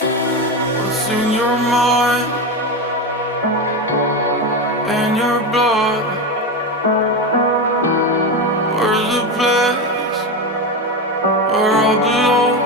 What's in your mind and your blood? Where's the place where I belong?